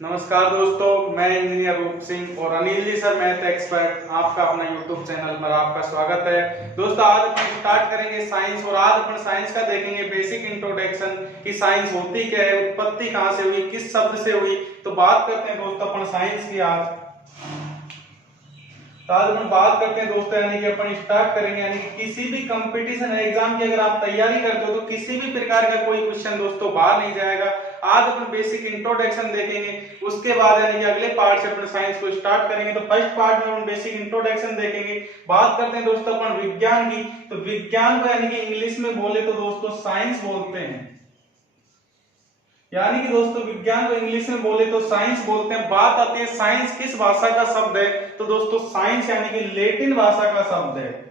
नमस्कार दोस्तों, मैं इंजीनियर रूप सिंह और Anil ji sir math expert आपका अपना यूट्यूब चैनल पर आपका स्वागत है। दोस्तों आज अपन स्टार्ट करेंगे साइंस और आज अपन साइंस का देखेंगे बेसिक इंट्रोडक्शन कि साइंस होती क्या है, उत्पत्ति कहाँ से हुई, किस शब्द से हुई। तो बात करते हैं दोस्तों अपन साइंस की आज। तो आज अपन बात करते हैं दोस्तों यानी कि अपन स्टार्ट करेंगे यानी कि किसी भी कंपटीशन एग्जाम की अगर आप तैयारी करते हो तो किसी भी प्रकार का कोई क्वेश्चन दोस्तों बाहर नहीं जाएगा। आज अपन बेसिक इंट्रोडक्शन देखेंगे, उसके बाद यानी कि अगले पार्ट से अपन साइंस को स्टार्ट करेंगे। तो फर्स्ट पार्ट में अपन बेसिक इंट्रोडक्शन देखेंगे। बात करते हैं दोस्तों अपन विज्ञान की। तो विज्ञान को यानी कि इंग्लिश में बोले तो दोस्तों साइंस बोलते हैं, यानी कि दोस्तों विज्ञान को इंग्लिश में बोले तो साइंस बोलते हैं। बात आती है साइंस किस भाषा का शब्द है, तो दोस्तों साइंस यानी कि लैटिन भाषा का शब्द है।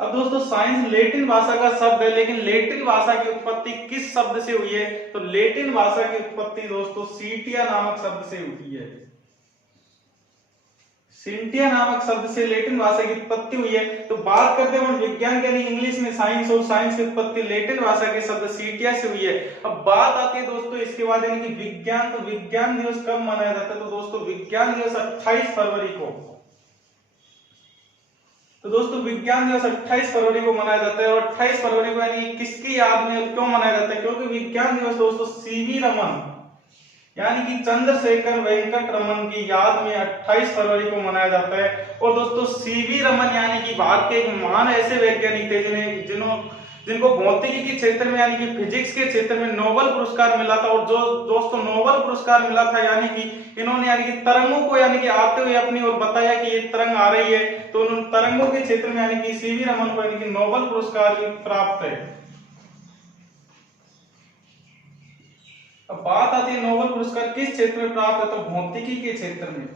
अब दोस्तों साइंस लैटिन भाषा का शब्द है, लेकिन लैटिन भाषा की उत्पत्ति किस शब्द से हुई है, तो लैटिन भाषा की उत्पत्ति दोस्तों सीटिया नामक शब्द से हुई है। सिंटिया नामक शब्द से लैटिन भाषा की उत्पत्ति हुई है। तो बात करते हैं विज्ञान के इंग्लिश में साइंस, और साइंस की उत्पत्ति लैटिन भाषा के शब्द सीटिया से हुई है। अब बात आती है दोस्तों इसके बाद यानी कि विज्ञान। तो विज्ञान दिवस कब मनाया जाता है, तो दोस्तों विज्ञान दिवस 28 फरवरी को। तो दोस्तों विज्ञान दिवस 28 फरवरी को मनाया जाता है। और 28 फरवरी को यानी किसकी याद में क्यों मनाया जाता है, क्योंकि विज्ञान दिवस दोस्तों सीवी रमन यानी कि चंद्रशेखर वेंकट रमन की याद में 28 फरवरी को मनाया जाता है। और दोस्तों सीवी रमन यानी कि भारत के एक महान ऐसे वैज्ञानिक थे जिनको भौतिकी के क्षेत्र में यानी कि फिजिक्स के क्षेत्र में नोबेल पुरस्कार मिला था। और जो दोस्तों नोबेल पुरस्कार मिला था यानी कि इन्होंने यानी कि तरंगों को यानी कि आते हुए अपनी ओर बताया कि ये तरंग आ रही है, तो उन्होंने तरंगों के क्षेत्र में यानी कि सीवी रमन को यानी कि नोबेल पुरस्कार प्राप्त है। अब बात आती है नोबेल पुरस्कार किस क्षेत्र में प्राप्त है, तो भौतिकी के क्षेत्र में।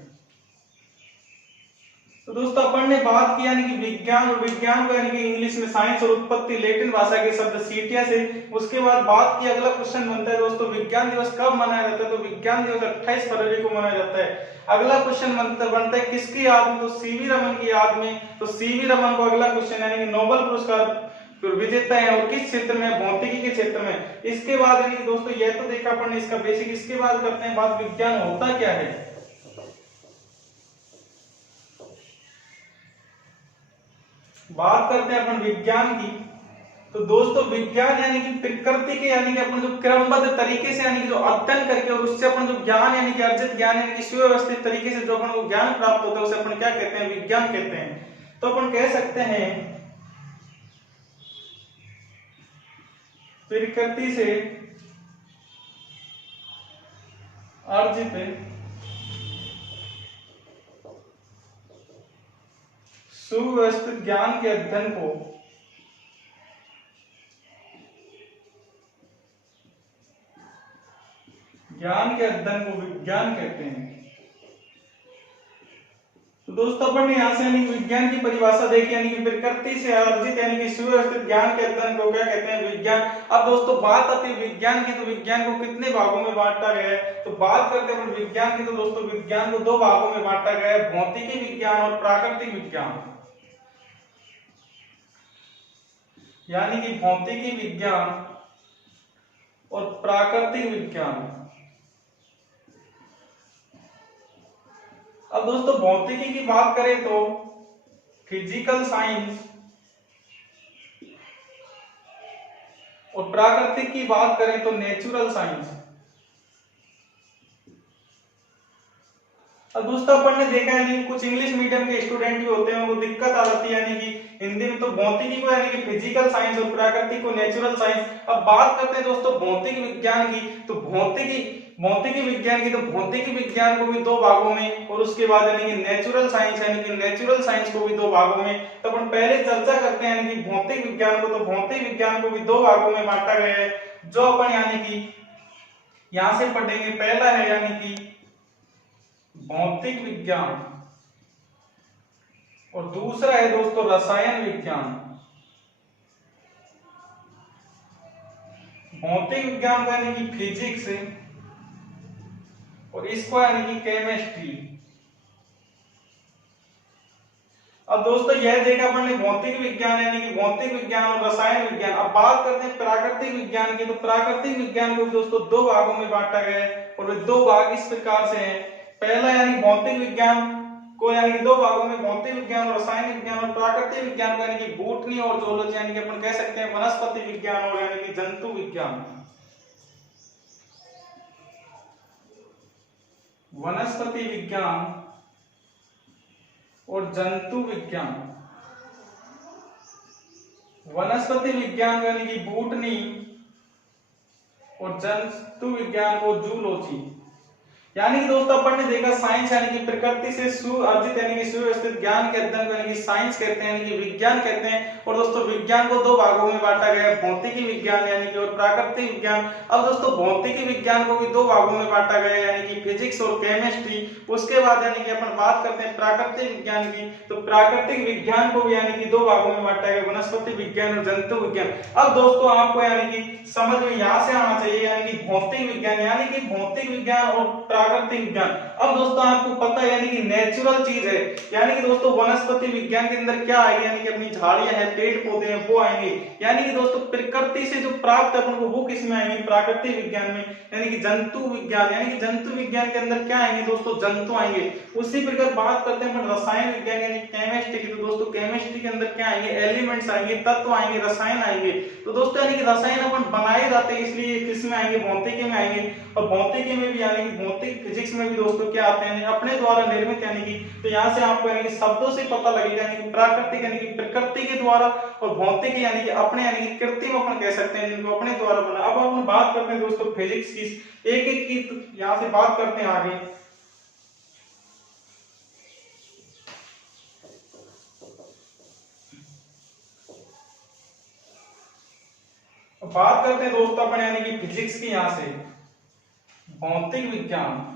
तो दोस्तों अपन ने बात की यानी कि विज्ञान, और विज्ञान को यानी कि इंग्लिश में साइंस, और उत्पत्ति लैटिन भाषा के शब्द सीटिया से। उसके बाद बात की अगला क्वेश्चन बनता है दोस्तों विज्ञान दिवस कब मनाया जाता है, तो विज्ञान दिवस 28 फरवरी को मनाया जाता है। अगला क्वेश्चन बनता है किसकी याद में, तो सीवी रमन की याद में। तो सीवी रमन को अगला क्वेश्चन यानी कि नोबेल पुरस्कार विजेता है, और किस क्षेत्र में, भौतिकी के क्षेत्र में। इसके बाद यानी कि दोस्तों यह तो देखा अपन ने इसका बेसिक। इसके बाद करते हैं बात विज्ञान होता क्या है। बात करते हैं अपन विज्ञान की। तो दोस्तों विज्ञान यानी कि प्रकृति के यानी कि अपन जो क्रमबद्ध तरीके से यानी कि जो अध्ययन करके और उससे अपन जो ज्ञान यानी कि अर्जित ज्ञान यानी कि सुव्यवस्थित तरीके से जो अपन को ज्ञान प्राप्त होता है उसे अपन क्या कहते हैं, विज्ञान कहते हैं। तो अपन कह सकते हैं प्रकृति से अर्जित सुव्यवस्थित ज्ञान के अध्ययन को विज्ञान कहते हैं। तो दोस्तों अपन ने यहां से यानी विज्ञान की परिभाषा देखी यानी कि प्रकृति से अर्जित यानी कि सुव्यवस्थित ज्ञान के अध्ययन को क्या कहते हैं, विज्ञान। अब दोस्तों बात आती है विज्ञान की। तो विज्ञान को कितने भागों में बांटा गया है, तो बात करते हैं विज्ञान की। तो दोस्तों विज्ञान को दो भागों में बांटा गया है, भौतिकी विज्ञान और प्राकृतिक विज्ञान। यानी कि भौतिकी विज्ञान और प्राकृतिक विज्ञान। अब दोस्तों भौतिकी की बात करें तो फिजिकल साइंस, और प्राकृतिक की बात करें तो नेचुरल साइंस। अब दोस्तों अपन ने देखा है कि कुछ इंग्लिश मीडियम के स्टूडेंट भी होते हैं, उनको दिक्कत आ जाती है यानी कि हिंदी में। तो भौतिकी को यानी कि फिजिकल साइंस और प्राकृतिक को नेचुरल साइंस। अब बात करते हैं दोस्तों भौतिक विज्ञान की। तो भौतिकी विज्ञान की, तो भौतिकी विज्ञान को भी दो भागों में, और उसके बाद यानी कि नेचुरल साइंस यानी कि नेचुरल साइंस को भी दो भागों में। तो अपन पहले चर्चा करते हैं यानी कि भौतिक विज्ञान को। तो भौतिक विज्ञान को भी दो भागों में बांटा गया है, जो अपन यानी कि यहां से पढ़ेंगे। पहला है यानी कि भौतिक विज्ञान, और दूसरा है दोस्तों रसायन विज्ञान। भौतिक विज्ञान का यानी कि फिजिक्स, और इसको यानी कि केमिस्ट्री। अब दोस्तों यह देखा अपन ने भौतिक विज्ञान यानी कि भौतिक विज्ञान और रसायन विज्ञान। अब बात करते हैं प्राकृतिक विज्ञान की। तो प्राकृतिक विज्ञान को दोस्तों दो भागों में बांटा गया है और वे दो भाग इस प्रकार से हैं। पहला यानी भौतिक विज्ञान को यानी कि दो भागों में भौतिक विज्ञान और रसायन विज्ञान, और प्राकृतिक विज्ञान को यानी कि बॉटनी और जूलॉजी यानी कि अपन कह सकते हैं वनस्पति विज्ञान और यानी कि जंतु विज्ञान। वनस्पति विज्ञान और जंतु विज्ञान। वनस्पति विज्ञान यानी कि बॉटनी और जंतु विज्ञान को जूलॉजी। यानी कि दोस्तों अपन ने देखा साइंस यानी कि प्रकृति से सुअर्जित यानी कि सुव्यवस्थित ज्ञान के अध्ययन को यानी कि साइंस कहते हैं यानी कि विज्ञान कहते हैं। और दोस्तों विज्ञान को दो भागों में बांटा गया है, भौतिकी विज्ञान यानी कि और प्राकृतिक विज्ञान। अब दोस्तों भौतिकी विज्ञान को भी दो भागों में बांटा गया है यानी कि फिजिक्स और केमिस्ट्री। उसके बाद यानी कि अपन बात करते हैं प्राकृतिक विज्ञान की। तो प्राकृतिक विज्ञान को भी यानी कि दो भागों में बांटा गया, वनस्पति विज्ञान और जंतु विज्ञान। अब दोस्तों आपको यानी कि समझ में यहां से आना चाहिए यानी कि भौतिक विज्ञान यानी कि भौतिक विज्ञान और प्राकृतिक विज्ञान। अब दोस्तों आपको पता है यानी कि नेचुरल चीज है, यानी कि दोस्तों वनस्पति विज्ञान के अंदर क्या आएगी यानी कि अपनी झाड़ियां हैं, पेड़ पौधे हैं, वो आएंगे। यानी कि दोस्तों प्रकृति से जो प्राप्त अपन को वो किसमें आएंगे, प्राकृतिक विज्ञान में। यानी कि जंतु विज्ञान यानी कि जंतु विज्ञान के अंदर क्या आएंगे दोस्तों, जंतु आएंगे। उसी प्रकार बात करते हैं अपन रसायन विज्ञान यानी केमिस्ट्री की। तो दोस्तों केमिस्ट्री के अंदर क्या आएंगे, एलिमेंट्स आएंगे, तत्व आएंगे, रसायन आएंगे। तो दोस्तों यानी कि रसायन अपन बनाए जाते हैं इसलिए किसमें आएंगे, भौतिकी में आएंगे। और भौतिकी में भी यानी कि भौतिक फिजिक्स में भी दोस्तों क्या आते हैं, अपने द्वारा निर्मित यानी कि। तो यहाँ से आपको यानी कि शब्दों से पता लगेगा यानी कि प्राकृतिक यानी कि प्रकृति के द्वारा, और भौतिक यानी कि अपने यानी कि कृत्रिम अपन कह सकते हैं जिनको अपने द्वारा बना। अब अपन बात करते हैं दोस्तों फिजिक्स की, एक एक की यहाँ से बात करते हैं आगे। बात करते हैं दोस्तों अपन यानी कि फिजिक्स की, यहां से भौतिक विज्ञान।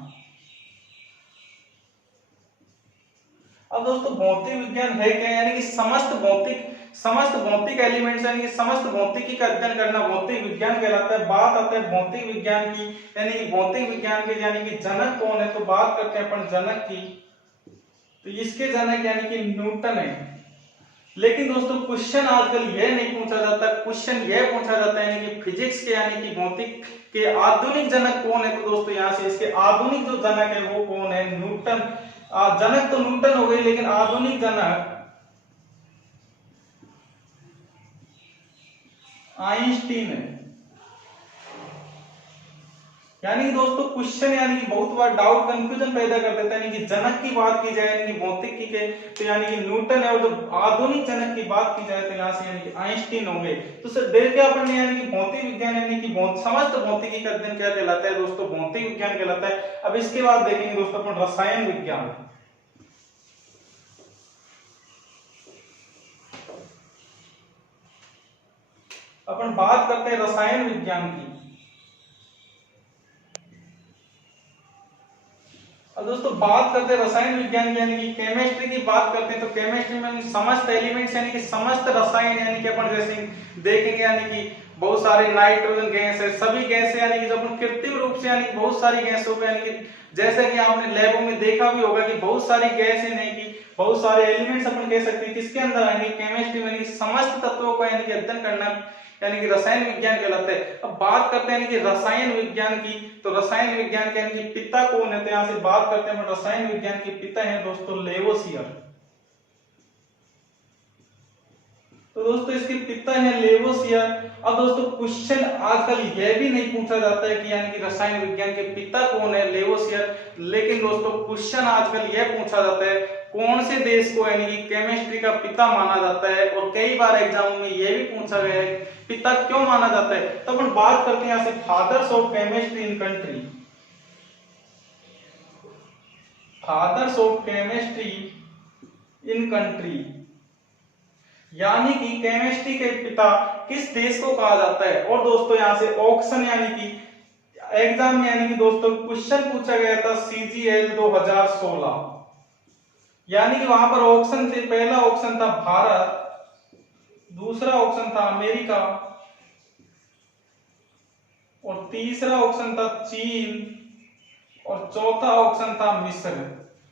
अब दोस्तों भौतिक विज्ञान है क्या, यानी कि समस्त भौतिक एलिमेंट्स यानी कि समस्त भौतिकी का अध्ययन करना भौतिक विज्ञान कहलाता है। बात आता है भौतिक विज्ञान की, यानी कि भौतिक विज्ञान के यानी कि जनक कौन है। तो बात करते हैं अपन जनक की। तो इसके जनक यानी कि न्यूटन है। लेकिन दोस्तों क्वेश्चन आजकल यह नहीं पूछा जाता, क्वेश्चन यह पूछा जाता है यानी कि फिजिक्स के यानी कि भौतिक के आधुनिक जनक कौन है। तो दोस्तों यहाँ से इसके आधुनिक जो जनक है वो कौन है, न्यूटन। जनक तो न्यूटन हो गई, लेकिन आधुनिक जनक आइंस्टीन है। यानी कि दोस्तों क्वेश्चन यानी कि बहुत बार डाउट कंफ्यूजन पैदा कर देता है। यानी कि जनक की बात की जाए यानी कि भौतिकी के तो यानी कि न्यूटन है, और जब आधुनिक जनक की बात की जाए तो यहाँ से यानी कि आइंस्टीन होंगे। तो सर देख के अपन ने यानी कि भौतिक विज्ञान यानी कि समस्त भौतिकी का अध्ययन क्या कहलाता है दोस्तों, भौतिक विज्ञान कहलाता है। अब इसके बाद देखेंगे दोस्तों अपन रसायन विज्ञान। अपन बात करते हैं रसायन विज्ञान की। अब दोस्तों बात करते हैं रसायन विज्ञान की यानी कि केमिस्ट्री की बात करते हैं। तो केमिस्ट्री में समस्त एलिमेंट्स यानी कि समस्त रसायन यानी कि अपन जैसे देखेंगे यानी कि बहुत सारे नाइट्रोजन गैस है, सभी गैसें यानी कि जब कृत्रिम रूप से यानी कि बहुत सारी गैसों को यानी कि जैसे कि आपने लैबों में देखा भी होगा कि बहुत सारी गैसें नहीं कि बहुत सारे एलिमेंट्स अपन कह सकते हैं किसके अंदर आएंगे, केमिस्ट्री में। समस्त तत्वों का यानी कि अध्ययन करना यानी कि रसायन विज्ञान कहलाता है। अब बात करते हैं यानी कि रसायन विज्ञान की। तो रसायन विज्ञान के यानी कि पिता कौन है, तो यहाँ से बात करते हैं रसायन विज्ञान के पिता हैं दोस्तों लेवोसियर। तो दोस्तों इसके पिता हैं लेवोसियर। अब दोस्तों क्वेश्चन आजकल यह भी नहीं पूछा जाता है कि यानी कि रसायन विज्ञान के पिता कौन है, लेवोसियर। लेकिन दोस्तों क्वेश्चन आजकल यह पूछा जाता है कौन से देश को यानी कि केमिस्ट्री का पिता माना जाता है। और कई बार एग्जाम में यह भी पूछा गया है पिता क्यों माना जाता है। तो अपन बात करते हैं यहाँ से fathers of chemistry in country. Fathers of chemistry in country यानी कि केमिस्ट्री के पिता किस देश को कहा जाता है। और दोस्तों यहाँ से ऑप्शन यानी कि एग्जाम में यानी कि दोस्तों क्वेश्चन पूछा गया था CGL 2016, यानी कि वहां पर ऑप्शन से पहला ऑप्शन था भारत, दूसरा ऑप्शन था अमेरिका और तीसरा ऑप्शन था चीन और चौथा ऑप्शन था मिस्र।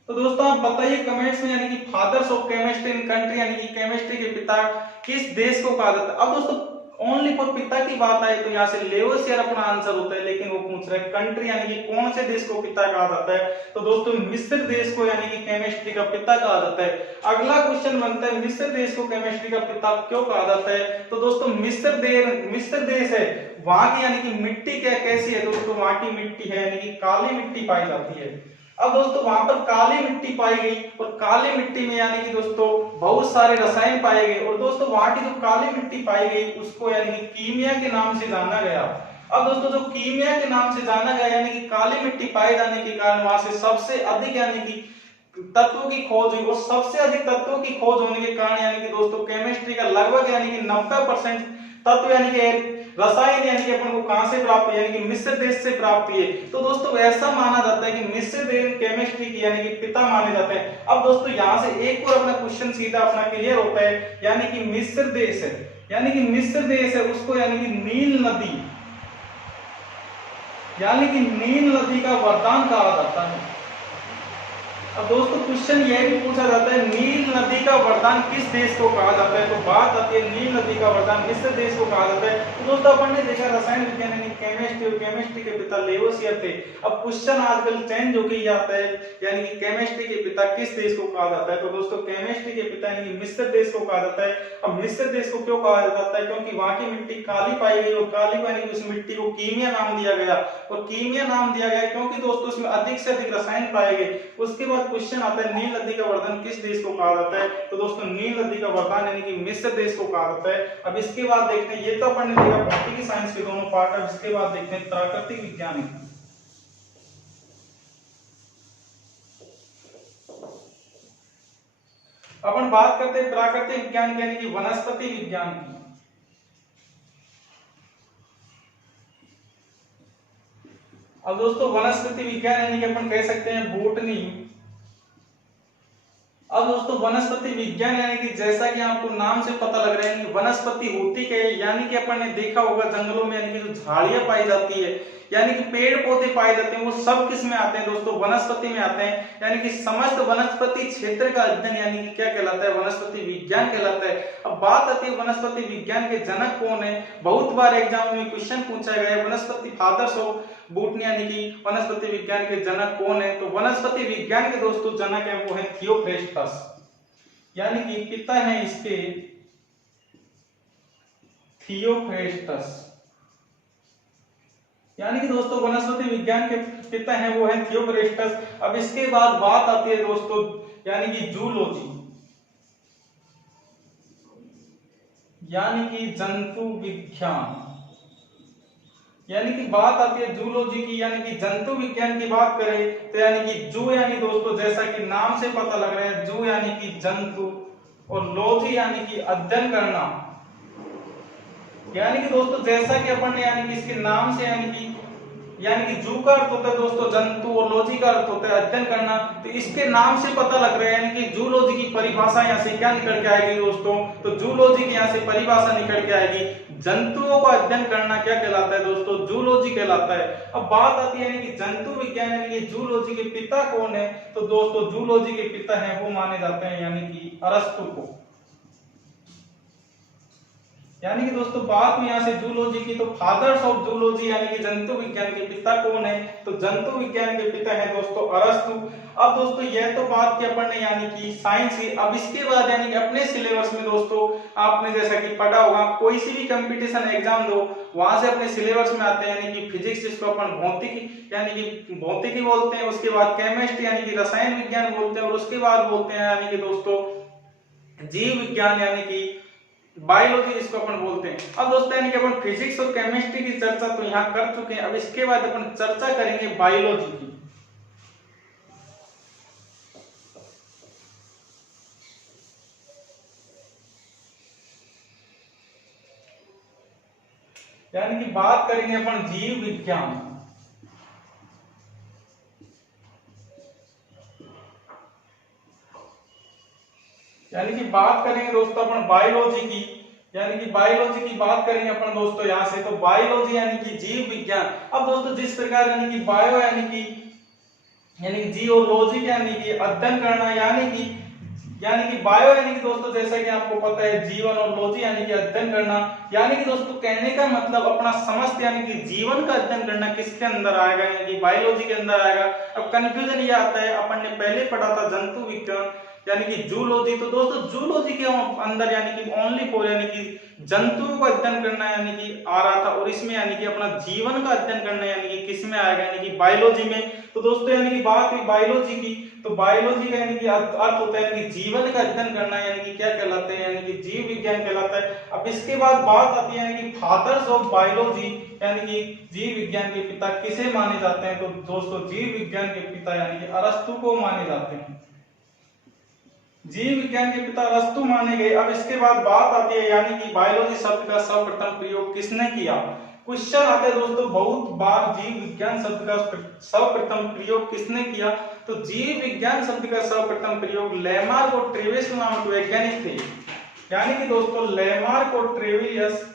तो दोस्तों आप बताइए कमेंट्स में, यानी कि fathers of chemistry in country, यानी कि केमिस्ट्री के पिता किस देश को कहा जाता है। अब दोस्तों ओनली फॉर पिता की बात आए तो यहाँ से लेवोसियर अपना आंसर होता है, लेकिन वो पूछ रहे कंट्री, यानी कि कौन से देश को पिता कहा जाता है। तो दोस्तों मिस्र देश को यानी कि केमिस्ट्री का पिता कहा जाता है। अगला क्वेश्चन बनता है मिस्र देश को केमिस्ट्री का पिता क्यों कहा जाता है। तो दोस्तों मिस्र देश है, वहां की यानी कि मिट्टी क्या कैसी है दोस्तों, वहां की मिट्टी है यानी कि काली मिट्टी पाई जाती है। अब दोस्तों वहां पर काली मिट्टी पाई गई और काली मिट्टी में यानी कि दोस्तों बहुत सारे रसायन पाए गए, और दोस्तों वहां की जो काली मिट्टी पाई गई उसको यानी कि कीमिया के नाम से जाना गया। अब दोस्तों जो कीमिया के नाम से जाना गया यानी कि काली मिट्टी पाए जाने के कारण वहां से सबसे अधिक यानी कि तत्वों की खोज हुई, और सबसे अधिक तत्वों की खोज होने के कारण यानी कि दोस्तों केमिस्ट्री का लगभग यानी कि 90% तत्व यानी कि रसायन यानी कि अपन को कहां से प्राप्त है, यानी कि मिस्र देश से प्राप्त हुई है। तो दोस्तों ऐसा माना जाता है कि मिस्र देश केमिस्ट्री की यानी कि पिता माने जाते हैं। अब दोस्तों यहां से एक और अपना क्वेश्चन सीधा अपना क्लियर होता है, यानी कि मिस्र देश है, यानी कि मिस्र देश है उसको यानी कि नील नदी, यानी कि नील नदी का वरदान कहा जाता है। अब दोस्तों क्वेश्चन यह भी पूछा जाता है नील नदी का वरदान किस देश को कहा जाता है। तो बात आती है नील नदी का वरदान मिस्र देश को कहा जाता है। तो दोस्तों अपन ने देखा रसायन विज्ञान यानी केमिस्ट्री, और केमिस्ट्री के पिता लेवोसियर थे। अब क्वेश्चन आजकल चेंज होकर ये आता है, यानी कि केमिस्ट्री के पिता किस देश को कहा जाता है। तो दोस्तों केमिस्ट्री के पिता यानी कि मिस्र देश को कहा जाता है। अब मिस्र देश को क्यों कहा जाता है, क्योंकि वहां की मिट्टी काली पाई गई, और काली यानी कि उस मिट्टी को कीमिया नाम दिया गया, और कीमिया नाम दिया गया क्योंकि दोस्तों उसमें अधिक से अधिक रसायन पाए गए। उसके बाद क्वेश्चन आता है नील नदी का वरदान किस देश को कहा जाता है। तो दोस्तों नील नदी का वरदान यानी कि मिस्र देश को कहा जाता है। अब इसके बाद देखते हैं, ये तो अपन ने देखा भौतिकी साइंस के दोनों पार्ट। अब इसके बाद देखते हैं प्राकृतिक विज्ञान। अपन बात करते हैं प्राकृतिक विज्ञान यानी कि वनस्पति विज्ञान की। अब दोस्तों वनस्पति विज्ञान यानी कि अपन कह सकते हैं बॉटनी। अब दोस्तों वनस्पति विज्ञान यानी कि जैसा कि आपको नाम से पता लग रहा है कि वनस्पति होती क्या है, यानी कि अपन ने देखा होगा जंगलों में यानी कि जो झाड़ियां पाई जाती है, यानी कि पेड़ पौधे पाए जाते हैं, वो सब किस में आते हैं दोस्तों, वनस्पति में आते हैं। यानी कि समस्त वनस्पति क्षेत्र का अध्ययन यानी कि क्या कहलाता है, वनस्पति विज्ञान कहलाता है। अब बात आती है वनस्पति विज्ञान के जनक कौन है। बहुत बार एग्जाम में क्वेश्चन पूछा गया है वनस्पति फादर्स ऑफ बॉटनी, यानी कि वनस्पति विज्ञान के जनक कौन है। तो वनस्पति विज्ञान के दोस्तों जनक है वो है थियोफ्रेस्टस, यानी कि पिता है इसके थियोफ्रेस्टस, यानी कि दोस्तों वनस्पति विज्ञान के पिता हैं वो है थियोफ्रेस्टस। अब इसके बाद बात आती है दोस्तों यानी कि जूलॉजी, यानी कि जंतु विज्ञान, यानी कि बात आती है जूलॉजी की, यानी कि जंतु विज्ञान की बात करें तो यानी कि जू यानी दोस्तों जैसा कि नाम से पता लग रहा है जू यानी कि जंतु, और लॉजी यानी कि अध्ययन करना, यानी कि दोस्तों जैसा कि अपन ने यानी कि इसके नाम से यानी कि जू का अर्थ होता है दोस्तों जंतु, और लॉजी का अर्थ होता है अध्ययन करना। तो इसके नाम से पता लग रहा है यानी कि जूलॉजी की परिभाषा यहाँ से क्या निकल के आएगी दोस्तों, तो जूलॉजी की यहाँ से परिभाषा निकल के आएगी जंतुओं का अध्ययन करना क्या कहलाता है दोस्तों, जूलॉजी कहलाता है। अब बात आती है यानी कि जंतु विज्ञान यानी कि जूलॉजी के पिता कौन है। तो दोस्तों जूलॉजी के पिता हैं वो माने जाते हैं यानी कि अरस्तु को। यानी कि दोस्तों बात हुई यहाँ से जूलॉजी की, तो फादर्स ऑफ जूलॉजी यानी कि जंतु विज्ञान के पिता कौन है। तो जंतु विज्ञान के पिता है दोस्तों अरस्तु। अब दोस्तों यह तो बात की अपन ने यानी कि साइंस की। अब इसके बाद यानी कि अपने सिलेबस में दोस्तों आपने जैसा कि पढ़ा होगा, कोई सी भी कंपटीशन एग्जाम दो वहां से अपने सिलेबस में आते हैं यानी कि फिजिक्स, जिसको अपन भौतिकी यानी कि भौतिकी बोलते हैं, उसके बाद केमिस्ट्री यानी कि रसायन विज्ञान बोलते हैं, और उसके बाद बोलते हैं यानी कि दोस्तों जीव विज्ञान यानी कि बायोलॉजी जिसको अपन बोलते हैं। अब दोस्तों यानी कि अपन फिजिक्स और केमिस्ट्री की चर्चा तो यहाँ कर चुके हैं। अब इसके बाद अपन चर्चा करेंगे बायोलॉजी की। यानी कि बात करेंगे अपन जीव विज्ञान, यानी कि बात करेंगे दोस्तों अपन बायोलॉजी की, यानी कि बायोलॉजी की बात करेंगे अपन दोस्तों यहाँ से। तो बायोलॉजी यानी कि जीव विज्ञान। अब दोस्तों जिस प्रकार यानी कि बायो यानी कि यानी कि जियोलॉजी यानी कि अध्ययन करना, यानी कि बायो यानी कि दोस्तों जैसा कि आपको पता है जीवन, और लॉजी यानी कि अध्ययन करना, यानी कि दोस्तों कहने का मतलब अपना समस्त यानी कि जीवन का अध्ययन करना किसके अंदर आएगा, यानी कि बायोलॉजी के अंदर आएगा। अब कंफ्यूजन ये आता है, अपन ने पहले पढ़ा था जंतु विज्ञान यानी कि जूलॉजी, तो दोस्तों जूलॉजी के अंदर यानी कि ओनली फॉर यानी कि जंतुओं का अध्ययन करना यानी कि आ रहा था, और इसमें यानी कि अपना जीवन का अध्ययन करना यानी कि किस में आएगा, यानी कि बायोलॉजी में। तो दोस्तों यानी कि बात हुई बायोलॉजी की, तो बायोलॉजी का यानी कि अर्थ होता है यानी कि जीवन का अध्ययन करना, यानी कि क्या कहलाते हैं, यानी कि जीव विज्ञान कहलाता है। अब इसके बाद बात आती है यानी कि फादर्स ऑफ बायोलॉजी, यानी कि जीव विज्ञान के पिता किसे माने जाते हैं, तो दोस्तों जीव विज्ञान के पिता यानी कि अरस्तु को माने जाते हैं, जीव विज्ञान के पिता अरस्तु माने गए। अब इसके बाद बात आती है यानी कि बायोलॉजी शब्द का सर्वप्रथम प्रयोग किसने किया। क्वेश्चन आता है दोस्तों बहुत बार, जीव विज्ञान शब्द का सर्वप्रथम प्रयोग किसने किया, तो जीव विज्ञान शब्द का सर्वप्रथम प्रयोग लेमार्क और ट्रेविस नामक वैज्ञानिक थे, यानी कि दोस्तों लेमार्क और ट्रेविलियस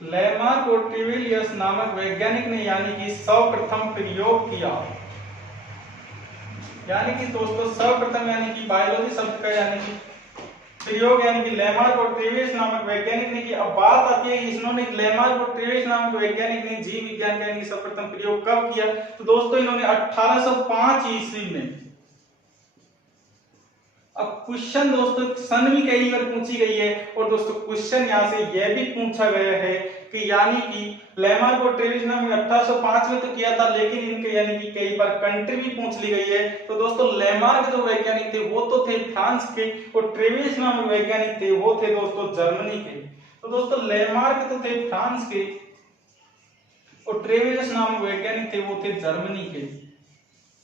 लेमार्क और ट्रेविलियस नामक वैज्ञानिक ने यानी कि सर्वप्रथम प्रयोग किया, यानी कि दोस्तों सर्वप्रथम यानी कि बायोलॉजी शब्द का यानी कि प्रयोग यानी कि लेमार्क और ट्रेविलियस नामक वैज्ञानिक ने किया। अब बात आती है कि इन्होंने लेमार्क और ट्रेविलियस नामक वैज्ञानिक ने जीव विज्ञान का यानी कि सर्वप्रथम प्रयोग कब किया, तो दोस्तों इन्होंने 1805 ईस्वी में। अब क्वेश्चन दोस्तों सन भी कई बार पूछी गई है, और दोस्तों क्वेश्चन यहाँ से यह भी पूछा गया है कि यानी कि लेमार्क और ट्रेविलियस ने 1805 में तो किया था, लेकिन इनके यानी कि कई बार कंट्री भी पूछ ली गई है। तो दोस्तों लेमार्क जो वैज्ञानिक थे वो तो थे फ्रांस के, और ट्रेविलियस नामक वैज्ञानिक थे वो थे दोस्तों जर्मनी के। तो दोस्तों लेमार्क तो थे फ्रांस के, और ट्रेविलियस नामक वैज्ञानिक थे वो थे जर्मनी के।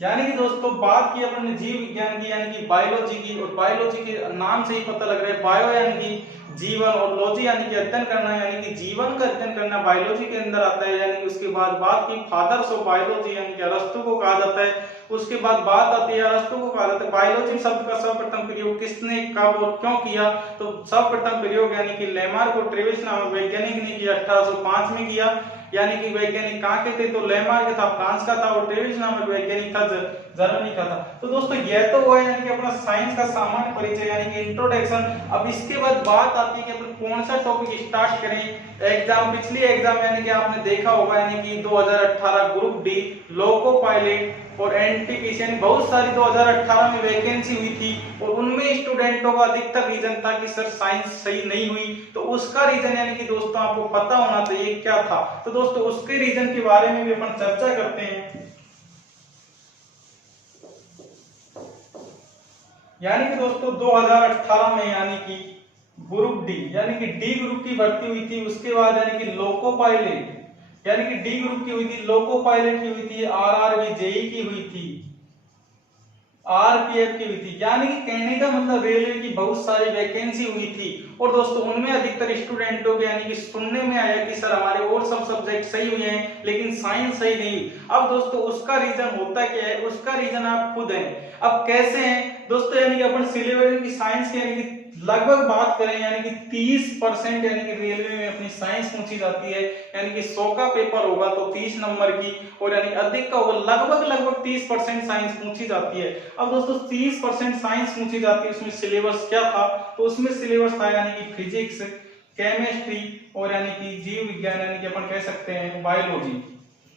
यानी कि दोस्तों बात की अपन ने जीव विज्ञान की यानी कि बायोलॉजी की, और बायोलॉजी के नाम से ही पता लग रहा है बायो यानी कि जीवन, और लॉजी यानी कि अध्ययन करना, यानी कि जीवन का अध्ययन करना बायोलॉजी के अंदर आता है। यानी कि उसके बाद बात की फादर्स ऑफ बायोलॉजी यानी कि अरस्तु को कहा जाता है। उसके बाद बात आती है अरस्तु को कहा जाता है बायोलॉजी शब्द का सर्वप्रथम प्रयोग किसने कब और क्यों किया, तो सर्वप्रथम प्रयोग यानी कि लेमार्क और ट्रेविलियस नामक वैज्ञानिक ने किया, 1805 में किया। यानी कि वैज्ञानिक कहाँ के थे, तो लेमार्क था फ्रांस का था, और ट्रेविलियस नामक वैज्ञानिक था जर्मनी का था। तो दोस्तों यह तो हुआ यानी कि अपना साइंस का सामान्य परिचय यानी कि इंट्रोडक्शन। अब इसके बाद बात आती है कि अपन कौन सा टॉपिक स्टार्ट करें। एग्जाम पिछली एग्जाम यानी कि आपने देखा होगा यानी कि 2018 ग्रुप डी, लोको पायलट और एनटीपीसी यानी बहुत सारी 2018 में वैकेंसी हुई थी, और उनमें स्टूडेंटों का अधिकतर रीजन था कि सर साइंस सही नहीं हुई। तो उसका रीजन यानी कि दोस्तों आपको पता होना चाहिए क्या था। तो दोस्तों उसके रीजन के बारे में भी अपन चर्चा करते हैं। यानी कि दोस्तों 2018 में यानी कि ग्रुप डी यानी कि डी ग्रुप की भर्ती हुई थी। उसके बाद यानी कि लोको पायलट यानी कि डी ग्रुप की हुई थी, लोको पायलट की हुई थी, आरआरबी जेई की हुई थी, आरपीएफ की हुई थी। यानी कि कहने का मतलब रेलवे की बहुत सारी वैकेंसी हुई थी, और दोस्तों उनमें अधिकतर स्टूडेंटों के यानी कि सुनने में आया कि सर हमारे और सब सब्जेक्ट सही हुए हैं लेकिन साइंस सही नहीं। अब दोस्तों उसका रीजन होता क्या है, उसका रीजन आप खुद हैं। अब कैसे हैं दोस्तों, यानी कि अपन सिलेबस की साइंस की यानी कि लगभग बात करें यानी कि 30% यानी कि रेलवे में अपनी साइंस पूछी जाती है। यानी कि 100 का पेपर होगा तो 30 नंबर की, और यानी अधिक का होगा लगभग 30% साइंस पूछी जाती है। अब दोस्तों 30% साइंस पूछी जाती है, उसमें सिलेबस क्या था, तो उसमें सिलेबस था यानी कि फिजिक्स, केमिस्ट्री और यानी कि जीव विज्ञान यानी कि अपन कह सकते हैं बायोलॉजी।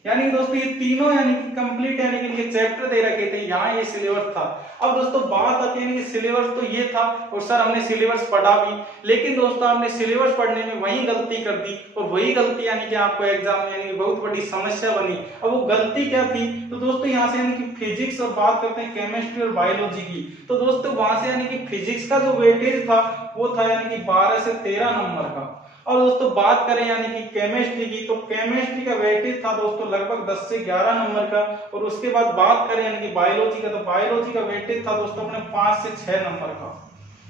यानी दोस्तों ये तीनों यानी कि कंप्लीट यानी कि इनके चैप्टर दे रखे थे, यहाँ ये सिलेबस था। अब दोस्तों बात आती है कि सिलेबस तो ये था, और सर हमने सिलेबस पढ़ा भी, लेकिन दोस्तों हमने सिलेबस पढ़ने में वही गलती कर दी, और वही गलती यानी कि आपको एग्जाम में यानी कि बहुत बड़ी समस्या बनी। अब वो गलती क्या थी, तो दोस्तों यहाँ से यानी कि फिजिक्स और बात करते हैं केमिस्ट्री और बायोलॉजी की। तो दोस्तों वहां से यानी कि फिजिक्स का जो वेटेज था वो था यानी कि 12 से 13 नंबर का। और दोस्तों बात करें यानी कि केमिस्ट्री की, तो केमिस्ट्री का वेटेज था दोस्तों लगभग 10 से 11 नंबर का। और उसके बाद बात करें यानी कि बायोलॉजी का, तो बायोलॉजी का वेटेज था दोस्तों अपने 5 से 6 नंबर का।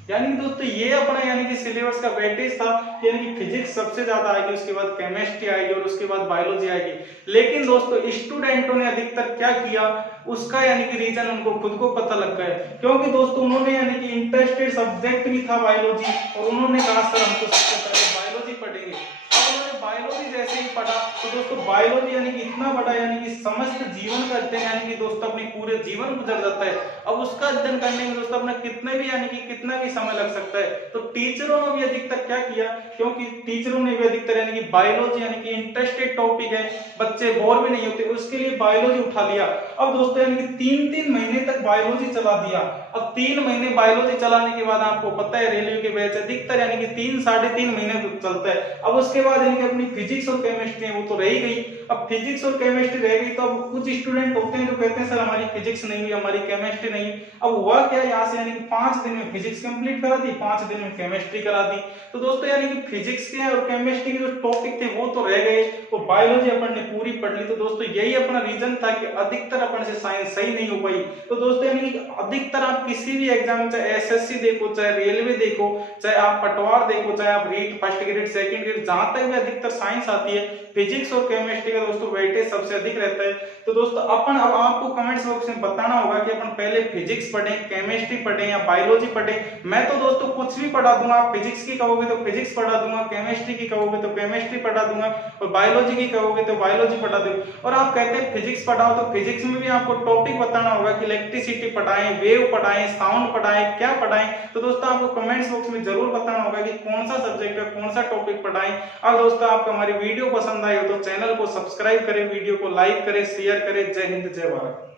यानी कि दोस्तों ये अपना यानी कि सिलेबस का वेटेज था, यानी कि फिजिक्स सबसे ज्यादा आएगी, उसके बाद केमिस्ट्री आएगी और उसके बाद बायोलॉजी आएगी। लेकिन दोस्तों स्टूडेंटों ने अधिकतर क्या किया, उसका यानी कि रीजन उनको खुद को पता लग गया, क्योंकि दोस्तों उन्होंने यानी कि इंटरेस्टेड सब्जेक्ट भी था बायोलॉजी, और उन्होंने कहा सर हमको सबसे पहले बायोलॉजी पढ़ेंगे। अब उन्होंने बायोलॉजी जैसे ही पढ़ा तो दोस्तों बायोलॉजी यानी कि इतना बड़ा यानी कि समस्त जीवन का अध्ययन यानी कि दोस्तों अपने पूरे जीवन गुजर जाता है। अब उसका अध्ययन करने में दोस्तों अपना कितने भी यानी कि कितना भी समय लग सकता है। तो टीचरों ने भी अधिकतर क्या किया, क्योंकि टीचरों ने भी अधिकतर यानी कि बायोलॉजी यानी कि इंटरेस्टेड टॉपिक है, बच्चे बोर भी नहीं होते, उसके लिए बायोलॉजी उठा लिया। अब दोस्तों यानी कि 3-3 महीने तक बायोलॉजी चला दिया। अब 3 महीने बायोलॉजी चलाने के बाद आपको पता है रेलवे के बैच अधिकतर यानी कि 3-3.5 महीने चलता है। अब उसके बाद यानी कि अपनी फिजिक्स और केमिस्ट्री है वो तो रह ही गई। अब फिजिक्स और केमिस्ट्री रह गई तो अब कुछ स्टूडेंट होते हैं जो कहते हैं सर हमारी फिजिक्स नहीं हुई, हमारी केमिस्ट्री नहीं। अब हुआ क्या, यहाँ से यानी कि 5 दिन में फिजिक्स कंप्लीट करा दी, 5 दिन में केमिस्ट्री करा दी। तो दोस्तों यानी कि फिजिक्स के और केमिस्ट्री के जो टॉपिक थे वो तो रह गए, तो बायोलॉजी अपन ने पूरी पढ़ ली। तो दोस्तों यही अपना रीजन था कि अधिकतर अपन से साइंस सही नहीं हो पाई। तो दोस्तों यानी कि अधिकतर आप किसी भी एग्जाम, चाहे एसएससी देखो, चाहे रेलवे देखो, चाहे आप पटवार देखो, चाहे आप REET first grade second grade, जहां तक भी अधिकतर साइंस आती है, फिजिक्स और केमिस्ट्री का दोस्तों वेटेज सबसे अधिक रहता है। तो दोस्तों अपन अब आपको कमेंट्स बॉक्स में बताना होगा कि अपन पहले फिजिक्स पढ़ें, केमिस्ट्री पढ़ें या बायोलॉजी पढ़ें। मैं तो दोस्तों कुछ भी पढ़ा दूंगा, आप फिजिक्स की कहोगे तो फिजिक्स पढ़ा दूंगा, केमिस्ट्री की कहोगे तो केमिस्ट्री पढ़ा दूंगा, और बायोलॉजी की कहोगे तो बायोलॉजी पढ़ा दूंगा। और आप कहते हैं फिजिक्स पढ़ाओ तो फिजिक्स में भी आपको टॉपिक बताना होगा कि इलेक्ट्रिसिटी पढ़ाएं, वेव पढ़ाएं, साउंड पढ़ाएं, क्या पढ़ाएं। तो दोस्तों आपको कमेंट्स बॉक्स में जरूर बताना होगा कि कौन सा सब्जेक्ट है, कौन सा टॉपिक पढ़ाएं। अब दोस्तों आपको हमारी वीडियो पसंद आई हो तो चैनल को सब्सक्राइब करें, वीडियो को लाइक करें, शेयर करें। जय हिंद, जय भारत।